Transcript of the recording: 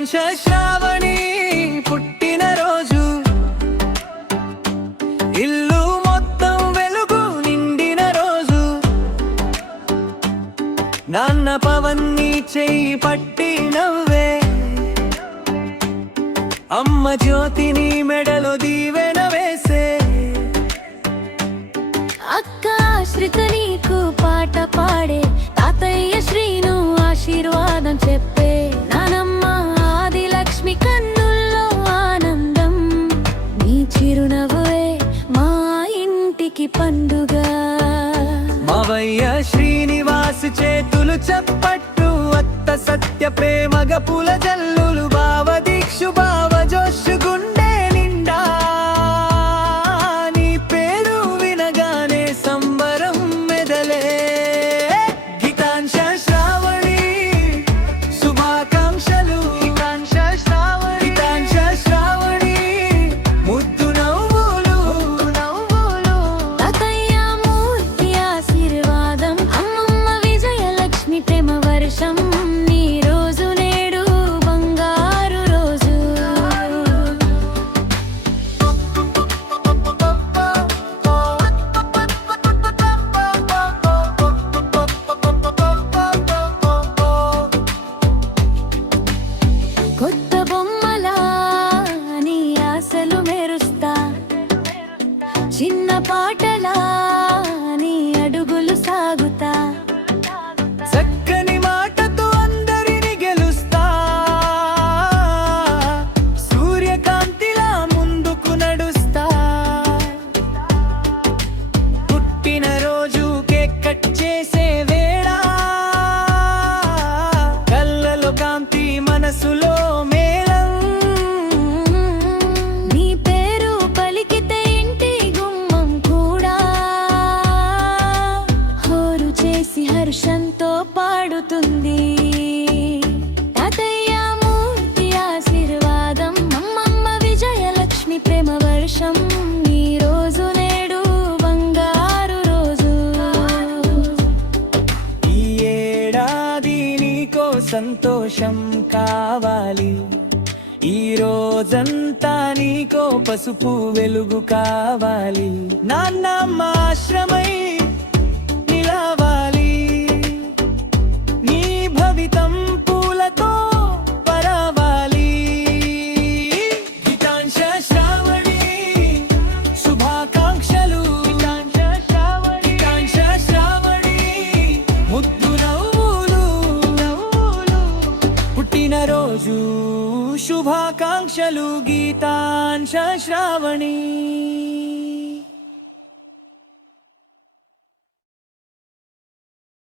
గీతాంశ శ్రావణి పుట్టిన రోజు, ఇల్లు మొత్తం వెలుగు నిండిన రోజు, నాన్న పవన్ని చెయ్యి పట్టి నవ్వే, అమ్మ జ్యోతిని మెడలో దీవెన వేసే, అక్క ఆశ్రిత నీకు పాట పాడే, తాతయ్య శ్రీను ఆశీర్వాదం చెప్పే, నానమ్మ ఆదిలక్ష్మి కన్నుల్లో ఆనందం, నీ చిరునవ్వే మా ఇంటికి పండుగ. మావయ్య శ్రీనివాస్ చేతులు చప్పట్టు, అత్త సత్య ప్రేమగ పూల జల్లులు, బావ దీక్షు బావ జోష్ గుండె నిండా, నీ పేరు వినగానే సంబరం మెదలే. గీతాంశ శ్రావణి శుభాకాంక్షలు, గీతాంశ శ్రావణి, గీతాంశ శ్రావణి ముద్దు నవ్వులు నవ్వులు. తాతయ్య మూర్తి ఆశీర్వాదం, అమ్మమ్మ విజయలక్ష్మి ప్రేమ వర్షం, నీ రోజు నేడు బంగారు రోజు. కొత్త బొమ్మలా నీ ఆశలు మెరుస్తా, చిన్న పాటలా నీ అడుగులు సాగుతా, చక్కని మాటతో అందరిని గెలుస్తా, సూర్యకాంతిలా ముందుకు నడుస్తా, పుట్టిన రోజు కేక్ కట్ చేసే వేళ, కళ్ళలో కాంతి మనసులో మేళం, నీ పేరు పలికితే ఇంటి గుమ్మం కూడా హోరు చేసి హర్షంతో పాడుతుంది. తాతయ్య మూర్తి ఆశీర్వాదం, అమ్మమ్మ విజయలక్ష్మి ప్రేమ వర్షం, నీ రోజు నేడు బంగారు రోజు. ఈ ఏడాది నీకో సంతోషం కావాలి, ఈ రోజంతా నీకో పసుపు వెలుగు కావాలి, నాన్నమ్మ ఆశ్రమై నిలవాలి, నీ భవితం పూలతో పరవాలి. గీతాంశ శ్రావణి శుభాకాంక్షలు, గీతాంశ శ్రావణి, గీతాంశ శ్రావణి ముద్దు నవ్వులు నవ్వులు. పుట్టినరోజు శుభాకాంక్షలు గీతాంశ శ్రావణి.